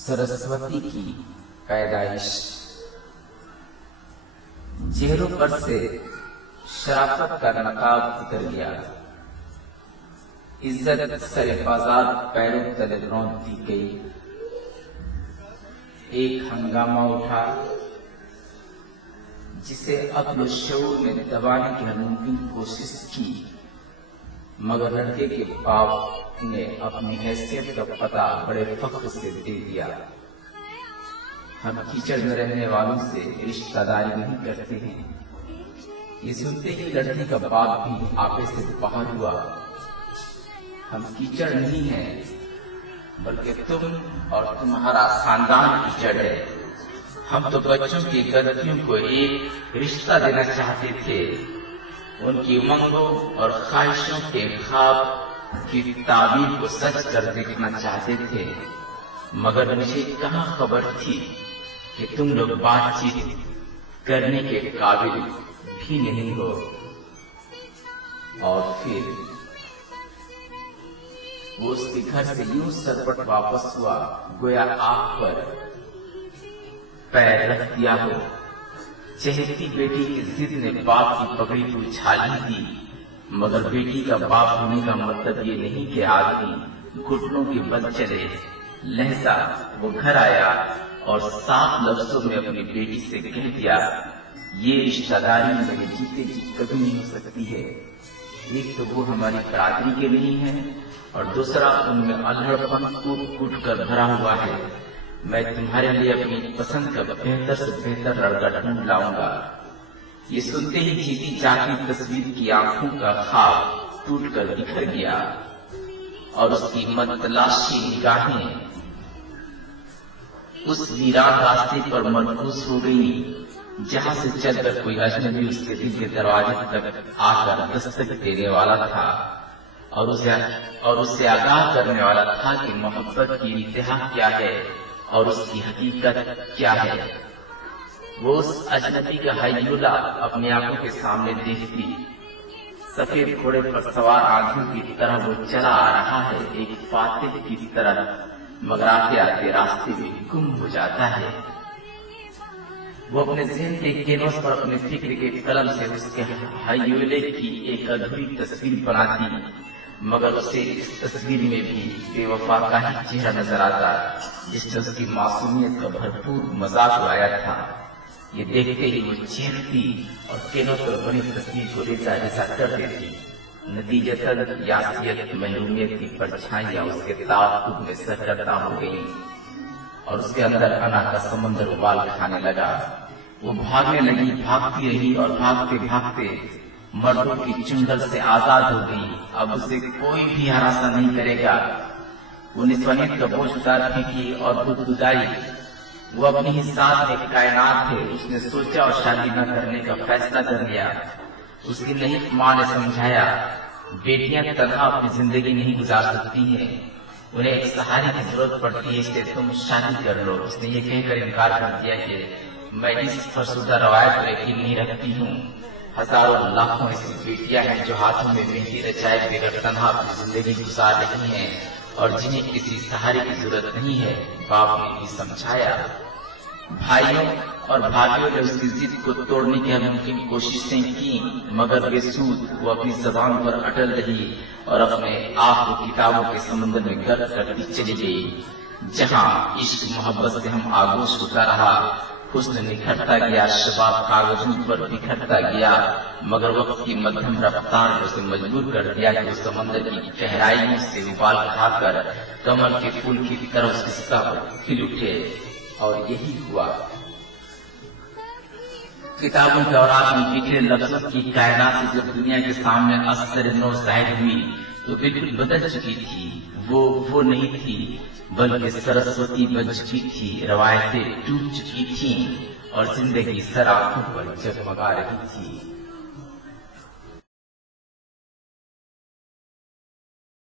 सरस्वती की पैदाइश। चेहरों पर से शराफत का नकाब उतर गया, इज्जत सरे बाजार पैरों तले रौंद दी गई। एक हंगामा उठा जिसे अक्ल शऊर ने दबाने की हर मुमकिन कोशिश की, मगर लड़के के बाप ने अपनी हैसियत का पता बड़े फख्र से दे दिया। हम कीचड़ में रहने वालों से रिश्तेदारी नहीं करते हैं। ये सुनते ही लड़की का बाप भी आपे से बाहर हुआ। हम कीचड़ नहीं हैं, बल्कि तुम और तुम्हारा खानदान कीचड़ है। हम तो बच्चों की गलतियों को एक रिश्ता देना चाहते थे, उनकी उमंगों और ख्वाहिशों के ख्वाब की ताबीर को सच कर देखना चाहते थे। मगर मुझे कहाँ खबर थी कि तुम लोग बातचीत करने के काबिल भी नहीं हो। और फिर वो उसके घर से यूं सरपट वापस हुआ, गोया आग पर पैर रख दिया हो। चहेती बेटी की जिद ने बाप की पगड़ी को उछाली दी, मगर बेटी का बाप होने का मतलब ये नहीं कि आदमी घुटनों के बल चले। लहजा वो घर आया और साफ लफ्जों में अपनी बेटी से कह दिया, ये रिश्तेदारी मेरे जीते जी कभी नहीं हो सकती है। एक तो वो हमारी बरादरी के नहीं है, और दूसरा उनमें अल्हड़पन कूट कूट कर भरा हुआ है। मैं तुम्हारे लिए अपनी पसंद का बेहतर से बेहतर लड़का ढूंढ लाऊंगा। ये सुनते ही जीती जाती तस्वीर की आंखों का ख्वाब टूट कर बिखर गया, और उसकी मतलाशी निगाहें उस वीरान रास्ते पर मरकूज हो गई जहां से चलकर कोई अजनबी उसके दिल के दरवाजे तक आकर दस्तक देने वाला था, और उसे आगाह करने वाला था कि मोहब्बत की इंतहा क्या है और उसकी हकीकत क्या है। वो उस अजनबी का हय्युला अपनी आंखों के सामने देखती। सफेद घोड़े पर सवार आंधियों की तरह वो चला आ रहा है, एक फातिह की तरह, मगर आते आते रास्ते में गुम हो जाता है। वो अपने ज़हन के कैनवस पर अपने फिक्र के कलम से उसके हय्युले की एक अधूरी तस्वीर बनाती, मगर उसे इस तस्वीर में भी बेवफा का ही चेहरा नजर आता, जिसने उसकी मासूमियत का भरपूर मजाक उड़ाया था। ये देखते ही वो चीखती और कैनवस पर बनी तस्वीर को रेजा रेजा कर देती। नतीजतन यासियत महरूमियत की परछाइयां उसके ताक़ुब में सरगर्दा हो गई, और उसके अंदर अना का समंदर उबाल खाने लगा। वो भागने लगी, भागती रही, और भागते भागते मर्दों की चुंगल से आजाद हो गई। अब उसे कोई भी हरासा नहीं करेगा। वो निस्वनियत का बोझ उतार फेंकी और गुदगुदाई। वो अपनी ही साथ एक कायनात है। उसने सोचा और शादी न करने का फैसला कर लिया। उसकी नई माँ ने समझाया, बेटियां तन्हा अपनी जिंदगी नहीं गुजार सकती हैं, उन्हें एक सहारे की जरूरत पड़ती है, इसलिए तुम शादी कर लो। उसने ये कहकर इनकार कर दिया कि मैं इस फरसुदा रवायत पर यकीन नहीं रखती हूँ। हजारों लाखों ऐसी बेटियां हैं जो हाथों में मेहंदी रचाए बगैर तन्हा अपनी जिंदगी गुजार रही हैं, और जिन्हें किसी सहारे की जरूरत नहीं है। बाप ने भी समझाया। भाइयों और भाभियों ने उसकी जिद को तोड़ने की हर मुमकिन कोशिशें की, मगर बेसूद वो अपनी ज़बान पर अटल रही और अपने आप को किताबों के समुद्र में गर्क करती चली गई, जहाँ इश्क मोहब्बत से हम आगोश होता रहा। हुस्न निखरता गया, शबाब कागजों पर बिखरता गया, मगर वक्त की मध्यम रफ्तार ने उसे मजबूर कर दिया कि उस समंदर की गहराइयों से उबाल खाकर कमल के फूल की तरह उसकी सतह पर खिल उठे। और यही हुआ। किताबों के औरात में बिखरे लफ्ज़ों की कायनात से जब दुनिया के सामने अस्तर नो ज़ाहिर हुई, तो बिल्कुल बदल चुकी थी। वो नहीं थी, बल्कि सरस्वती बन चुकी थी। रवायतें टूट चुकी थी और जिंदगी सर आंखों पर जगमगा रही थी।